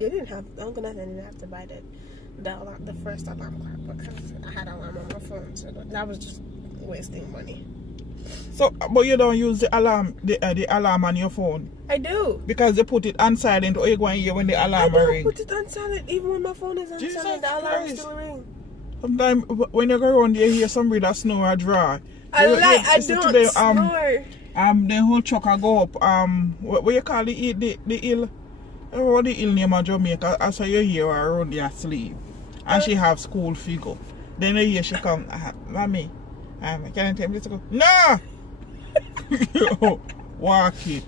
You didn't have, Uncle Nathan didn't have to buy the first alarm clock because I had an alarm on my phone, so that was just wasting money. So, but you don't use the alarm, the alarm on your phone? I do. Because they put it on silent, or you go and hear when the alarm ring. I ring. don't put it on silent, even when my phone is on silent, the alarm still ring. Sometimes when you go around, you hear somebody that snore or draw. I don't snore. The whole truck I go up, what you call the hill? Oh, the hill name of Jamaica. I saw you hear her around there asleep. And she have school figure. Then you hear she come, Mommy, can I tell you to go? No! Walk it.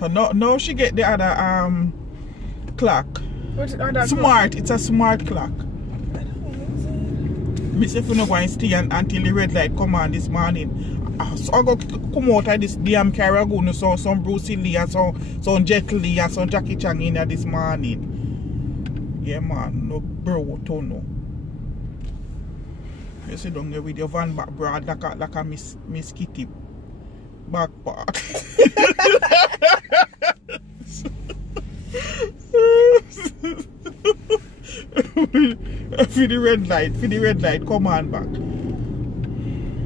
So now she get the other clock. What's the other smart, clock? It's a smart clock. I say if you not going to stay until the red light come on this morning. So I go come out of this damn car, I go to some Bruce Lee and some Jet Li and some Jackie Chan in there this morning. Yeah man, no bro no. You sit down there with your van back broad like a Miss Kitty back part. For the red light, come on back.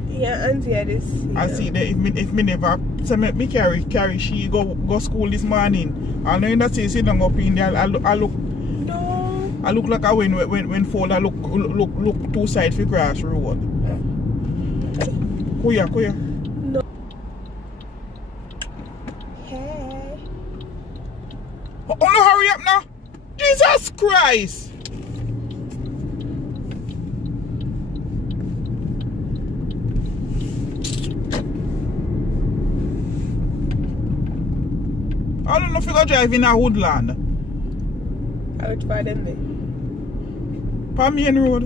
Yeah, auntie, I see that if me never me carry she go school this morning. I know that say sit down up in there. I look. No. I look like I when fall. I look two sides for grass road. Kuya. No. Hey. Oh no, hurry up now! Jesus Christ! I don't know if you go drive in a woodland. I would find them there. Main road.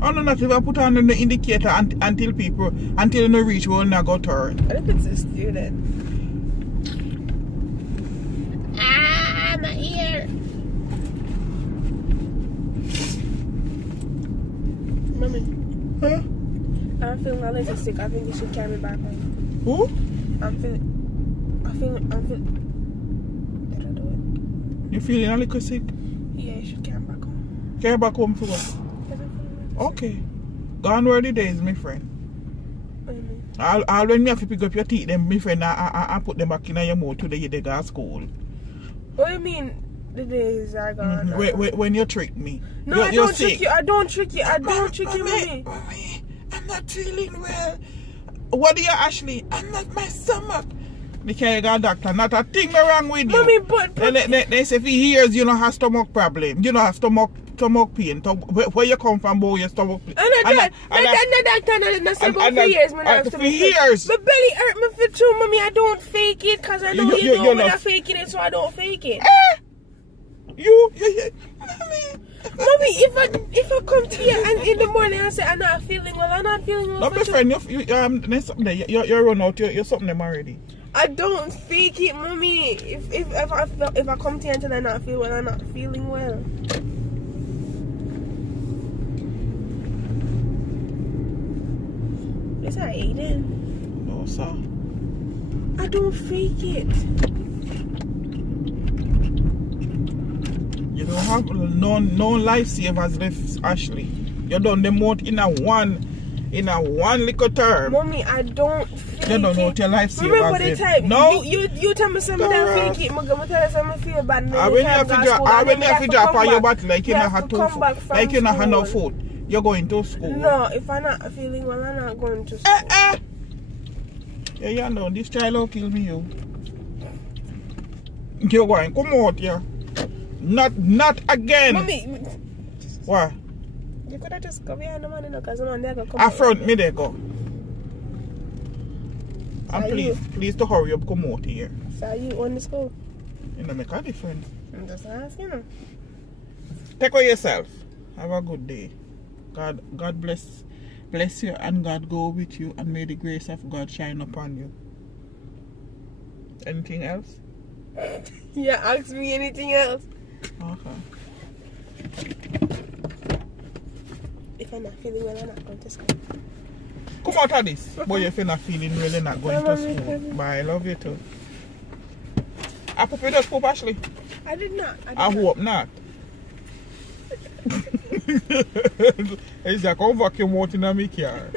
I don't know if I put on the indicator until they reach where they go turn. What if it's a student? Ah, my ear. Mommy. Huh? I'm feeling my legs are sick. I think you should carry me back home. Who? I'm feeling. Did I do it? You feeling a little sick? Yeah, you should carry me back home. Carry back home for what? Okay. Gone were the days, my friend. I'll when me have to pick up your teeth, then my friend, I put them back in your mouth till they go to school. What do you mean the days are gone? When you trick me. No, I don't trick you. I don't trick you. I don't trick you, Mommy. I'm not feeling well. What do you actually? I'm not my stomach. They carry a doctor. Not a thing wrong with you. Mommy, but they say for years you don't have stomach problem. You don't have stomach pain. Where you come from, boy, your stomach pain. The doctor said about 3 years. For years. My belly hurt me for 2, Mommy. I don't fake it because I know you know when I'm faking it, so I don't fake it. Mommy, if I come to you and in the morning I say I'm not feeling well, I'm not feeling well. No, my friend, there's something there. You run out. You're something them already. I don't fake it, Mommy. If I come to you until I not feel well, I'm not feeling well. Is that Aiden? No, sir. I don't fake it. You don't have no lifesavers left, Ashley. You done them out in a one little term. Mommy, I don't fake you don't know what your lifesavers left. Remember the time? No. You tell me something that fake it. I'm gonna tell you something feel bad. When you have to drop on your bottle like you don't have to food. Like you don't have no food. You're going to school. No, if I'm not feeling well, I'm not going to school. Yeah, you know, this child will kill me, you. You're going, come out here. Not again. Mommy. What? You could have just come here, no man, because no man there go come out. Front me there go. And so please to hurry up, come out here. So are you on the school? You know, make a difference. I'm just asking you. Take care of yourself. Have a good day. God bless you, and God go with you, and may the grace of God shine upon you. Anything else? Yeah, ask me anything else. Okay. If I'm not feeling well, I'm not going to school. Come out of this. But if you're not feeling well, you're not going to school. But I love you too. I Puppy just poop, Ashley? I did not. I hope not. It's like, I'll vacuum out in my car.